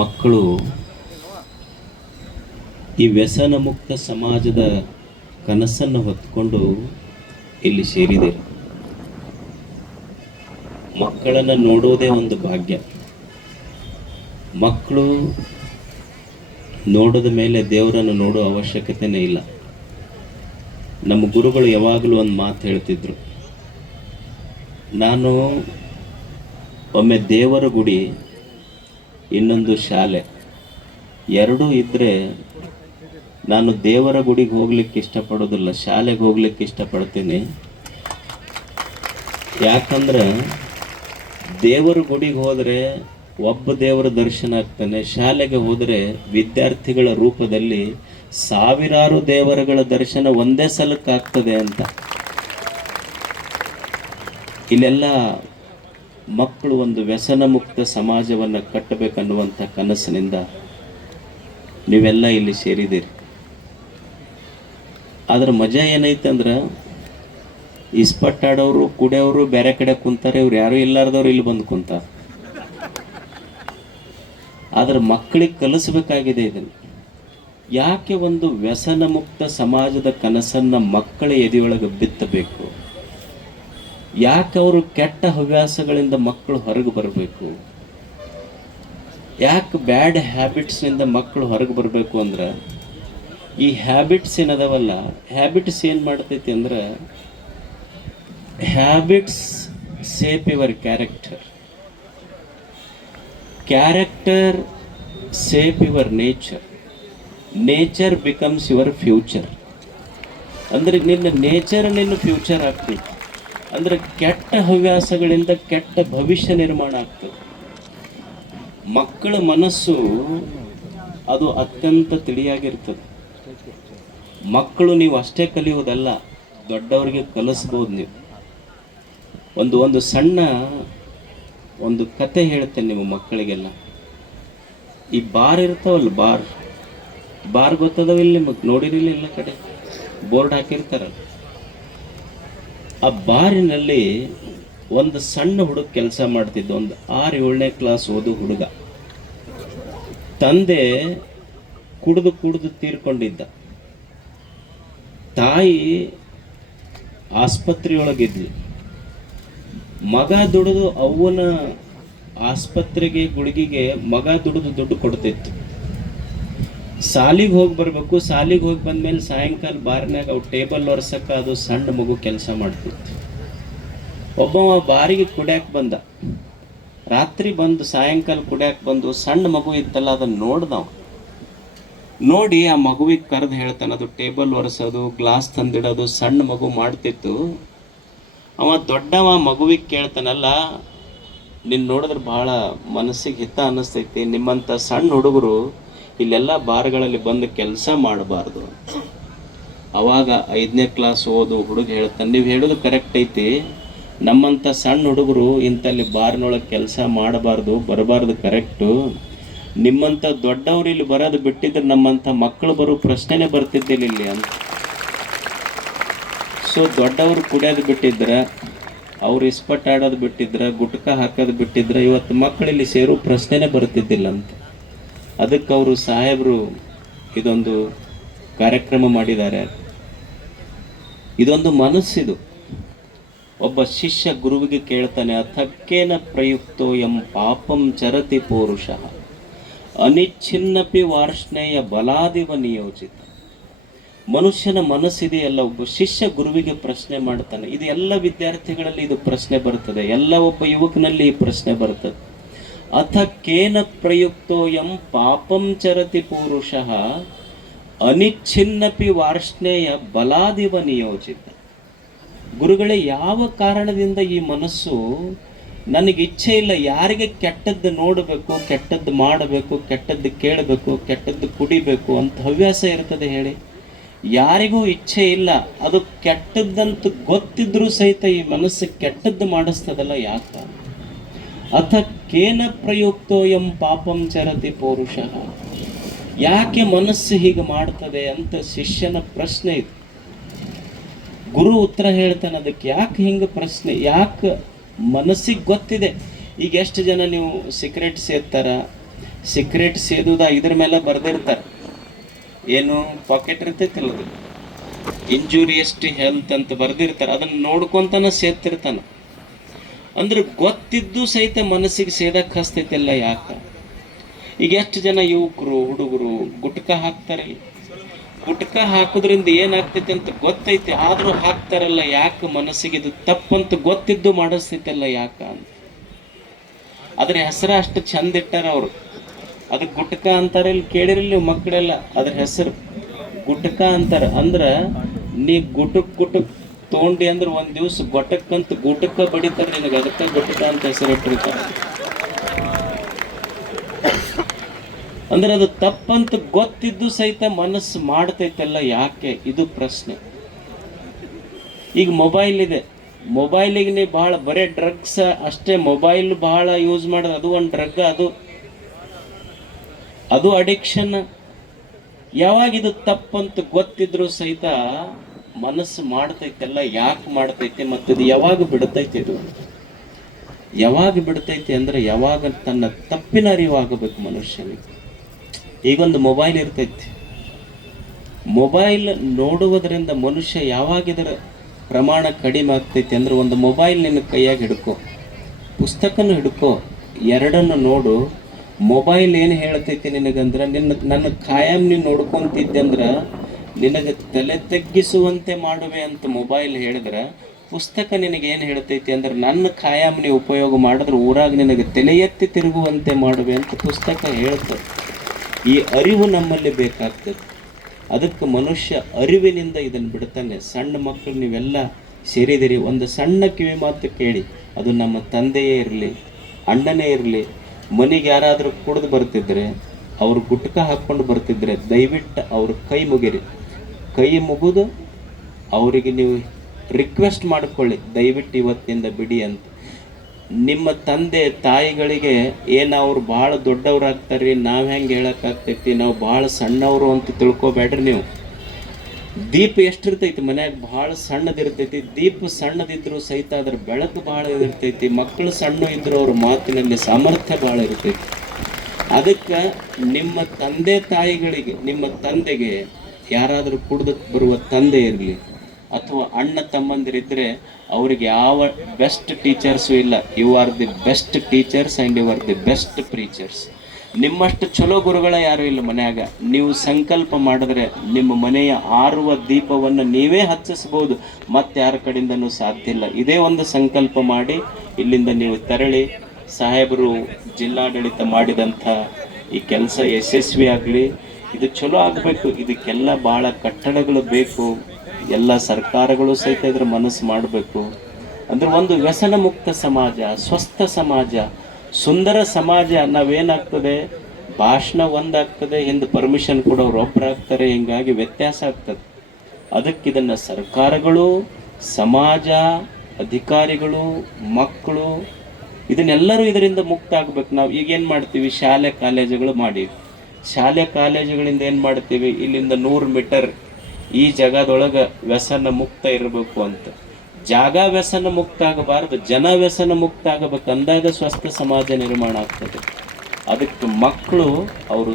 ಮಕ್ಕಳು ಈ ವ್ಯಸನ ಮುಕ್ತ ಸಮಾಜದ ಕನಸನ್ನು ಹೊತ್ತುಕೊಂಡು ಇಲ್ಲಿ ಸೇರಿದೆ ಮಕ್ಕಳನ್ನು ನೋಡೋದೇ ಒಂದು ಭಾಗ್ಯ ಮಕ್ಕಳು ನೋಡಿದ ಮೇಲೆ ದೇವರನ್ನು ನೋಡೋ ಅವಶ್ಯಕತೆನೇ ಇಲ್ಲ ನಮ್ಮ ಗುರುಗಳು ಯಾವಾಗಲೂ ಒಂದು ಮಾತು ಹೇಳ್ತಿದ್ರು ನಾನು ಒಮ್ಮೆ ದೇವರ ಗುಡಿ ಇನ್ನೊಂದು ಶಾಲೆ ಎರಡೂ ಇದ್ದರೆ ನಾನು ದೇವರ ಗುಡಿಗೆ ಹೋಗ್ಲಿಕ್ಕೆ ಇಷ್ಟಪಡೋದಿಲ್ಲ ಶಾಲೆಗೆ ಹೋಗ್ಲಿಕ್ಕೆ ಇಷ್ಟಪಡ್ತೀನಿ ಯಾಕಂದ್ರೆ ದೇವರ ಗುಡಿಗೆ ಹೋದರೆ ಒಬ್ಬ ದೇವರ ದರ್ಶನ ಆಗ್ತಾನೆ ಶಾಲೆಗೆ ಹೋದರೆ ವಿದ್ಯಾರ್ಥಿಗಳ ರೂಪದಲ್ಲಿ ಸಾವಿರಾರು ದೇವರುಗಳ ದರ್ಶನ ಒಂದೇ ಸಲಕ್ಕಾಗ್ತದೆ ಅಂತ ಇಲ್ಲೆಲ್ಲ ಮಕ್ಕಳು ಒಂದು ವ್ಯಸನ ಮುಕ್ತ ಸಮಾಜವನ್ನು ಕಟ್ಟಬೇಕನ್ನುವಂಥ ಕನಸಿನಿಂದ ನೀವೆಲ್ಲ ಇಲ್ಲಿ ಸೇರಿದ್ದೀರಿ ಅದರ ಮಜಾ ಏನೈತೆ ಅಂದ್ರೆ ಇಸ್ಪಟ್ಟಾಡೋರು ಕುಡಿಯೋರು ಬೇರೆ ಕಡೆ ಕುಂತಾರೆ ಇವ್ರು ಯಾರು ಇಲ್ಲಾರ್ದವ್ರು ಇಲ್ಲಿ ಬಂದು ಕುಂತಾರೆ ಆದರೆ ಮಕ್ಕಳಿಗೆ ಕಲಿಸಬೇಕಾಗಿದೆ ಇದನ್ನು ಯಾಕೆ ಒಂದು ವ್ಯಸನ ಮುಕ್ತ ಸಮಾಜದ ಕನಸನ್ನು ಮಕ್ಕಳ ಎದೆಯೊಳಗೆ ಬಿತ್ತಬೇಕು ಯಾಕೆ ಅವರು ಕೆಟ್ಟ ಹವ್ಯಾಸಗಳಿಂದ ಮಕ್ಕಳು ಹೊರಗೆ ಬರಬೇಕು ಯಾಕೆ ಬ್ಯಾಡ್ ಹ್ಯಾಬಿಟ್ಸ್ನಿಂದ ಮಕ್ಕಳು ಹೊರಗೆ ಬರಬೇಕು ಅಂದ್ರೆ ಈ ಹ್ಯಾಬಿಟ್ಸ್ ಏನದವಲ್ಲ ಹ್ಯಾಬಿಟ್ಸ್ ಏನು ಮಾಡ್ತೈತಿ ಅಂದ್ರೆ habits shape your character character shape your nature nature becomes your future ಅಂದರೆ ನಿನ್ನ ನೇಚರ್ ನಿನ್ನ ಫ್ಯೂಚರ್ ಆಗ್ತೈತಿ ಅಂದರೆ ಕೆಟ್ಟ ಹವ್ಯಾಸಗಳಿಂದ ಕೆಟ್ಟ ಭವಿಷ್ಯ ನಿರ್ಮಾಣ ಆಗ್ತದೆ ಮಕ್ಕಳ ಮನಸ್ಸು ಅದು ಅತ್ಯಂತ ತಿಳಿಯಾಗಿರ್ತದೆ ಮಕ್ಕಳು ನೀವು ಅಷ್ಟೇ ಕಲಿಯುವುದಲ್ಲ ದೊಡ್ಡವರಿಗೆ ಕಲಿಸ್ಬೋದು ನೀವು ಒಂದು ಒಂದು ಸಣ್ಣ ಒಂದು ಕತೆ ಹೇಳ್ತೇನೆ ನಿಮ್ಮ ಮಕ್ಕಳಿಗೆಲ್ಲ ಈ ಬಾರ್ ಇರ್ತಾವಲ್ಲ ಬಾರ್ ಬಾರ್ ಗೊತ್ತದವಿಲ್ಲ ನಿಮಗೆ ನೋಡಿರಲಿಲ್ಲ ಎಲ್ಲ ಕಡೆ ಬೋರ್ಡ್ ಹಾಕಿರ್ತಾರಲ್ಲ ಆ ಬಾರಿನಲ್ಲಿ ಒಂದು ಸಣ್ಣ ಹುಡುಗ ಕೆಲಸ ಮಾಡ್ತಿದ್ದ ಒಂದು ಆರು ಏಳನೇ ಕ್ಲಾಸ್ ಓದು ಹುಡುಗ ತಂದೆ ಕುಡಿದು ಕುಡಿದು ತೀರ್ಕೊಂಡಿದ್ದ ತಾಯಿ ಆಸ್ಪತ್ರೆಯೊಳಗಿದ್ವಿ ಮಗ ದುಡಿದು ಅವನ ಆಸ್ಪತ್ರೆಗೆ ಗುಡುಗಿಗೆ ಮಗ ದುಡಿದು ದುಡ್ಡು ಕೊಡ್ತಿತ್ತು ಸಾಲಿಗೆ ಹೋಗಿ ಬರಬೇಕು ಸಾಲಿಗೆ ಹೋಗಿ ಬಂದ ಮೇಲೆ ಸಾಯಂಕಾಲ ಬಾರಿನಾಗ ಅವು ಟೇಬಲ್ ಒರೆಸಕ್ಕೆ ಅದು ಸಣ್ಣ ಮಗು ಕೆಲಸ ಮಾಡ್ತಿತ್ತು ಒಬ್ಬವ ಬಾರಿಗೆ ಕುಡ್ಯಾಕೆ ಬಂದ ರಾತ್ರಿ ಬಂದು ಸಾಯಂಕಾಲ ಕುಡ್ಯಾಕೆ ಬಂದು ಸಣ್ಣ ಮಗು ಇತ್ತಲ್ಲ ಅದನ್ನು ನೋಡ್ದವ ನೋಡಿ ಆ ಮಗುವಿಗೆ ಕರೆದು ಹೇಳ್ತಾನೆ ಅದು ಟೇಬಲ್ ಒರೆಸೋದು ಗ್ಲಾಸ್ ತಂದಿಡೋದು ಸಣ್ಣ ಮಗು ಮಾಡ್ತಿತ್ತು ಅವ ದೊಡ್ಡವ ಮಗುವಿಗೆ ಕೇಳ್ತಾನಲ್ಲ ನಿನ್ನ ನೋಡಿದ್ರೆ ಭಾಳ ಮನಸ್ಸಿಗೆ ಹಿತ ಅನ್ನಿಸ್ತೈತಿ ನಿಮ್ಮಂಥ ಸಣ್ಣ ಹುಡುಗರು ಇಲ್ಲೆಲ್ಲ ಬಾರ್ಗಳಲ್ಲಿ ಬಂದು ಕೆಲಸ ಮಾಡಬಾರ್ದು ಅವಾಗ ಐದನೇ ಕ್ಲಾಸ್ ಓದು ಹುಡುಗ ಹೇಳ್ತಾನೆ ನೀವು ಹೇಳೋದು ಕರೆಕ್ಟ್ ಐತಿ ನಮ್ಮಂಥ ಸಣ್ಣ ಹುಡುಗರು ಇಂಥಲ್ಲಿ ಬಾರ್ನೊಳಗೆ ಕೆಲಸ ಮಾಡಬಾರ್ದು ಬರಬಾರ್ದು ಕರೆಕ್ಟು ನಿಮ್ಮಂಥ ದೊಡ್ಡವ್ರು ಇಲ್ಲಿ ಬರೋದು ಬಿಟ್ಟಿದ್ರೆ ನಮ್ಮಂಥ ಮಕ್ಕಳು ಬರೋ ಪ್ರಶ್ನೆನೇ ಬರ್ತಿದ್ದಿಲ್ಲ ಇಲ್ಲಿ ಅಂತ ಸೊ ದೊಡ್ಡವರು ಕುಡಿಯೋದು ಬಿಟ್ಟಿದ್ರೆ ಅವ್ರು ಇಸ್ಪಟ್ ಆಡೋದು ಬಿಟ್ಟಿದ್ರೆ ಗುಟ್ಕ ಹಾಕೋದು ಬಿಟ್ಟಿದ್ರೆ ಇವತ್ತು ಮಕ್ಕಳು ಇಲ್ಲಿ ಸೇರೋ ಪ್ರಶ್ನೆನೇ ಬರ್ತಿದ್ದಿಲ್ಲ ಅಂತ ಅದಕ್ಕೆ ಅವರು ಸಾಹೇಬರು ಇದೊಂದು ಕಾರ್ಯಕ್ರಮ ಮಾಡಿದ್ದಾರೆ ಇದೊಂದು ಮನಸ್ಸಿದು ಒಬ್ಬ ಶಿಷ್ಯ ಗುರುವಿಗೆ ಕೇಳ್ತಾನೆ ಅಥಕ್ಕೇನ ಪ್ರಯುಕ್ತೋ ಎಂ ಪಾಪಂ ಚರತಿ ಪೌರುಷ ಅನಿಚ್ಛಿನ್ನಪಿ ವಾರ್ಷ್ಣೇಯ ಬಲಾದಿವ ನಿಯೋಜಿತ ಮನುಷ್ಯನ ಮನಸ್ಸಿದೆಯಲ್ಲ ಒಬ್ಬ ಶಿಷ್ಯ ಗುರುವಿಗೆ ಪ್ರಶ್ನೆ ಮಾಡ್ತಾನೆ ಇದು ಎಲ್ಲ ವಿದ್ಯಾರ್ಥಿಗಳಲ್ಲಿ ಇದು ಪ್ರಶ್ನೆ ಬರ್ತದೆ ಎಲ್ಲ ಒಬ್ಬ ಯುವಕನಲ್ಲಿ ಈ ಪ್ರಶ್ನೆ ಬರ್ತದೆ ಅಥ ಕೇನ ಪ್ರಯುಕ್ತೋಯಂ ಪಾಪಂ ಚರತಿ ಪುರುಷ ಅನಿಚ್ಛಿನ್ನಪಿ ವಾರ್ಷ್ಣೇಯ ಬಲಾದಿವ ನಿಯೋಜಿತ ಗುರುಗಳೇ ಯಾವ ಕಾರಣದಿಂದ ಈ ಮನಸ್ಸು ನನಗೆ ಇಚ್ಛೆ ಇಲ್ಲ ಯಾರಿಗೆ ಕೆಟ್ಟದ್ದು ನೋಡಬೇಕು ಕೆಟ್ಟದ್ದು ಮಾಡಬೇಕು ಕೆಟ್ಟದ್ದು ಕೇಳಬೇಕು ಕೆಟ್ಟದ್ದು ಕುಡಿಬೇಕು ಅಂತ ಹವ್ಯಾಸ ಇರ್ತದೆ ಹೇಳಿ ಯಾರಿಗೂ ಇಚ್ಛೆ ಇಲ್ಲ ಅದು ಕೆಟ್ಟದ್ದಂತ ಗೊತ್ತಿದ್ರೂ ಸಹಿತ ಈ ಮನಸ್ಸು ಕೆಟ್ಟದ್ದು ಮಾಡಿಸ್ತದಲ್ಲ ಯಾಕೆ ಅಥ ಕೇನ ಎಂ ಪಾಪಂ ಚರತಿ ಪೌರುಷ ಯಾಕೆ ಮನಸ್ಸು ಹೀಗೆ ಮಾಡ್ತದೆ ಅಂತ ಶಿಷ್ಯನ ಪ್ರಶ್ನೆ ಇದು ಗುರು ಉತ್ತರ ಹೇಳ್ತಾನೆ ಅದಕ್ಕೆ ಯಾಕೆ ಹಿಂಗೆ ಪ್ರಶ್ನೆ ಯಾಕೆ ಮನಸ್ಸಿಗೆ ಗೊತ್ತಿದೆ ಈಗ ಎಷ್ಟು ಜನ ನೀವು ಸಿಕ್ರೆಟ್ ಸೇದ್ತಾರ ಸಿಕ್ರೆಟ್ ಸೇದುದ ಇದ್ರ ಮೇಲೆ ಬರೆದಿರ್ತಾರೆ ಏನು ಪಾಕೆಟ್ ಇರ್ತೈತಿ ಅದು ಎಷ್ಟು ಹೆಲ್ತ್ ಅಂತ ಬರೆದಿರ್ತಾರೆ ಅದನ್ನು ನೋಡ್ಕೊತಾನೆ ಸೇರ್ತಿರ್ತಾನೆ ಅಂದ್ರೆ ಗೊತ್ತಿದ್ದು ಸಹಿತ ಮನಸ್ಸಿಗೆ ಸೇದಕ್ಕೆ ಹಸ್ತೈತೆಲ್ಲ ಯಾಕ ಈಗ ಎಷ್ಟು ಜನ ಯುವಕರು ಹುಡುಗರು ಗುಟ್ಕ ಹಾಕ್ತಾರೆ ಗುಟ್ಕ ಹಾಕೋದ್ರಿಂದ ಏನಾಗ್ತೈತೆ ಅಂತ ಗೊತ್ತೈತೆ ಆದರೂ ಹಾಕ್ತಾರಲ್ಲ ಯಾಕೆ ಮನಸ್ಸಿಗೆ ಇದು ತಪ್ಪಂತ ಗೊತ್ತಿದ್ದು ಮಾಡಿಸ್ತೈತಲ್ಲ ಯಾಕ ಅಂತ ಅದ್ರ ಹೆಸರು ಅಷ್ಟು ಚಂದ ಇಟ್ಟಾರ ಅವರು ಅದು ಗುಟ್ಕ ಅಂತಾರೆ ಇಲ್ಲಿ ಕೇಳಿರಲಿ ಮಕ್ಕಳೆಲ್ಲ ಅದ್ರ ಹೆಸರು ಗುಟ್ಕ ಅಂತಾರೆ ಅಂದ್ರೆ ನೀ ಗುಟುಕ್ ಗುಟುಕ್ ತೊಂಡಿ ಅಂದ್ರೆ ಒಂದು ದಿವಸ ಗೊಟ್ಟಕ್ಕಂತ ಗೂಟಕ್ಕ ಬಡಿತಾರೆ ನಿನಗೆ ಅದಕ್ಕೆ ಗೊಟ್ಟಕ ಅಂತ ಹೆಸರಿಟ್ಟಿರ್ತಾರೆ ಅಂದ್ರೆ ಅದು ತಪ್ಪಂತ ಗೊತ್ತಿದ್ದು ಸಹಿತ ಮನಸ್ಸು ಮಾಡ್ತೈತಲ್ಲ ಯಾಕೆ ಇದು ಪ್ರಶ್ನೆ ಈಗ ಮೊಬೈಲ್ ಇದೆ ಮೊಬೈಲಿಗೆ ನೀವು ಭಾಳ ಬರೇ ಡ್ರಗ್ಸ್ ಅಷ್ಟೇ ಮೊಬೈಲ್ ಭಾಳ ಯೂಸ್ ಮಾಡೋದು ಅದು ಒಂದು ಡ್ರಗ್ ಅದು ಅದು ಅಡಿಕ್ಷನ್ ಯಾವಾಗಿದು ತಪ್ಪಂತ ಗೊತ್ತಿದ್ರು ಸಹಿತ ಮನಸ್ಸು ಮಾಡ್ತೈತೆಲ್ಲ ಯಾಕೆ ಮಾಡ್ತೈತೆ ಮತ್ತು ಇದು ಯಾವಾಗ ಬಿಡ್ತೈತೆ ಇದು ಯಾವಾಗ ಬಿಡ್ತೈತೆ ಅಂದ್ರೆ ಯಾವಾಗ ತನ್ನ ತಪ್ಪಿನ ಅರಿವಾಗಬೇಕು ಮನುಷ್ಯನಿಗೆ ಈಗೊಂದು ಮೊಬೈಲ್ ಇರ್ತೈತಿ ಮೊಬೈಲ್ ನೋಡುವುದರಿಂದ ಮನುಷ್ಯ ಯಾವಾಗ ಇದರ ಪ್ರಮಾಣ ಕಡಿಮೆ ಆಗ್ತೈತಿ ಅಂದ್ರೆ ಒಂದು ಮೊಬೈಲ್ ನಿನ್ನ ಕೈಯಾಗಿ ಹಿಡ್ಕೋ ಪುಸ್ತಕನ ಹಿಡ್ಕೋ ಎರಡನ್ನು ನೋಡು ಮೊಬೈಲ್ ಏನು ಹೇಳ್ತೈತಿ ನಿನಗಂದ್ರೆ ನಿನ್ನ ನನ್ನ ಖಾಯಂ ನೀನು ನೋಡ್ಕೊತಿದ್ದೆ ಅಂದ್ರೆ ನಿನಗೆ ತಲೆ ತಗ್ಗಿಸುವಂತೆ ಮಾಡುವೆ ಅಂತ ಮೊಬೈಲ್ ಹೇಳಿದ್ರೆ ಪುಸ್ತಕ ನಿನಗೆ ಏನು ಹೇಳ್ತೈತಿ ಅಂದ್ರೆ ನನ್ನ ಖಾಯಂ ನೀವು ಉಪಯೋಗ ಮಾಡಿದ್ರೆ ಊರಾಗ ನಿನಗೆ ತಲೆ ಎತ್ತಿ ತಿರುಗುವಂತೆ ಮಾಡುವೆ ಅಂತ ಪುಸ್ತಕ ಹೇಳ್ತದೆ ಈ ಅರಿವು ನಮ್ಮಲ್ಲಿ ಬೇಕಾಗ್ತದೆ ಅದಕ್ಕೆ ಮನುಷ್ಯ ಅರಿವಿನಿಂದ ಇದನ್ನು ಬಿಡ್ತಾನೆ ಸಣ್ಣ ಮಕ್ಕಳು ನೀವೆಲ್ಲ ಸೇರಿದಿರಿ ಒಂದು ಸಣ್ಣ ಕಿವಿ ಮಾತು ಕೇಳಿ ಅದು ನಮ್ಮ ತಂದೆಯೇ ಇರಲಿ ಅಣ್ಣನೇ ಇರಲಿ ಮನೆಗೆ ಯಾರಾದರೂ ಕುಡಿದು ಬರ್ತಿದ್ರೆ ಅವ್ರು ಗುಟ್ಕ ಹಾಕ್ಕೊಂಡು ಬರ್ತಿದ್ರೆ ದಯವಿಟ್ಟು ಅವ್ರ ಕೈ ಮುಗಿರಿ ಕೈ ಮುಗಿದು ಅವರಿಗೆ ನೀವು ರಿಕ್ವೆಸ್ಟ್ ಮಾಡಿಕೊಳ್ಳಿ ದಯವಿಟ್ಟು ಇವತ್ತಿಂದ ಬಿಡಿ ಅಂತ ನಿಮ್ಮ ತಂದೆ ತಾಯಿಗಳಿಗೆ ಏನು ಅವ್ರು ಭಾಳ ದೊಡ್ಡವ್ರಾಗ್ತಾರೆ ನಾವು ಹೆಂಗೆ ಹೇಳೋಕ್ಕಾಗ್ತೈತಿ ನಾವು ಭಾಳ ಸಣ್ಣವರು ಅಂತ ತಿಳ್ಕೊಬೇಡ್ರಿ ನೀವು ದೀಪ ಎಷ್ಟಿರ್ತೈತಿ ಮನ್ಯಾಗ ಭಾಳ ಸಣ್ಣದಿರ್ತೈತಿ ದೀಪ ಸಣ್ಣದಿದ್ದರೂ ಸಹಿತ ಅದ್ರ ಬೆಳಕು ಭಾಳ ಇರ್ತೈತಿ ಮಕ್ಕಳು ಸಣ್ಣ ಇದ್ದರೂ ಅವ್ರ ಮಾತಿನಲ್ಲಿ ಸಾಮರ್ಥ್ಯ ಭಾಳ ಇರ್ತೈತಿ ಅದಕ್ಕೆ ನಿಮ್ಮ ತಂದೆ ತಾಯಿಗಳಿಗೆ ನಿಮ್ಮ ತಂದೆಗೆ ಯಾರಾದರೂ ಕುಡ್ದಕ್ಕೆ ಬರುವ ತಂದೆ ಇರಲಿ ಅಥವಾ ಅಣ್ಣ ತಮ್ಮಂದಿರಿದ್ದರೆ ಅವ್ರಿಗೆ ಯಾವ ಬೆಸ್ಟ್ ಟೀಚರ್ಸು ಇಲ್ಲ you are the best teachers and you are the best preachers ನಿಮ್ಮಷ್ಟು ಚಲೋ ಗುರುಗಳ ಯಾರೂ ಇಲ್ಲ ಮನೆಯಾಗ ನೀವು ಸಂಕಲ್ಪ ಮಾಡಿದ್ರೆ ನಿಮ್ಮ ಮನೆಯ ಆರುವ ದೀಪವನ್ನು ನೀವೇ ಹಚ್ಚಿಸ್ಬೋದು ಯಾರ ಕಡೆಯಿಂದನೂ ಸಾಧ್ಯ ಇಲ್ಲ ಇದೇ ಒಂದು ಸಂಕಲ್ಪ ಮಾಡಿ ಇಲ್ಲಿಂದ ನೀವು ತೆರಳಿ ಸಾಹೇಬರು ಜಿಲ್ಲಾಡಳಿತ ಮಾಡಿದಂಥ ಈ ಕೆಲಸ ಯಶಸ್ವಿಯಾಗಲಿ ಇದು ಚಲೋ ಆಗಬೇಕು ಇದಕ್ಕೆಲ್ಲ ಭಾಳ ಕಟ್ಟಡಗಳು ಬೇಕು ಎಲ್ಲ ಸರ್ಕಾರಗಳು ಸಹಿತ ಇದ್ರ ಮನಸ್ಸು ಮಾಡಬೇಕು ಅಂದ್ರೆ ಒಂದು ವ್ಯಸನ ಮುಕ್ತ ಸಮಾಜ ಸ್ವಸ್ಥ ಸಮಾಜ ಸುಂದರ ಸಮಾಜ ನಾವೇನಾಗ್ತದೆ ಭಾಷಣ ಒಂದಾಗ್ತದೆ ಎಂದು ಪರ್ಮಿಷನ್ ಕೊಡೋರು ಒಬ್ಬರಾಗ್ತಾರೆ ಹಿಂಗಾಗಿ ವ್ಯತ್ಯಾಸ ಆಗ್ತದೆ ಅದಕ್ಕಿದನ್ನು ಸರ್ಕಾರಗಳು ಸಮಾಜ ಅಧಿಕಾರಿಗಳು ಮಕ್ಕಳು ಇದನ್ನೆಲ್ಲರೂ ಇದರಿಂದ ಮುಕ್ತ ಆಗ್ಬೇಕು ನಾವು ಈಗೇನು ಮಾಡ್ತೀವಿ ಶಾಲೆ ಕಾಲೇಜುಗಳು ಮಾಡಿ ಶಾಲೆ ಕಾಲೇಜುಗಳಿಂದ ಏನು ಮಾಡ್ತೀವಿ ಇಲ್ಲಿಂದ ನೂರು ಮೀಟರ್ ಈ ಜಾಗದೊಳಗೆ ವ್ಯಸನ ಮುಕ್ತ ಇರಬೇಕು ಅಂತ ಜಾಗ ವ್ಯಸನ ಮುಕ್ತ ಆಗಬಾರ್ದು ಜನ ವ್ಯಸನ ಮುಕ್ತ ಆಗಬೇಕು ಅಂದಾಗ ಸ್ವಸ್ಥ ಸಮಾಜ ನಿರ್ಮಾಣ ಆಗ್ತದೆ ಅದಕ್ಕೆ ಮಕ್ಕಳು ಅವರು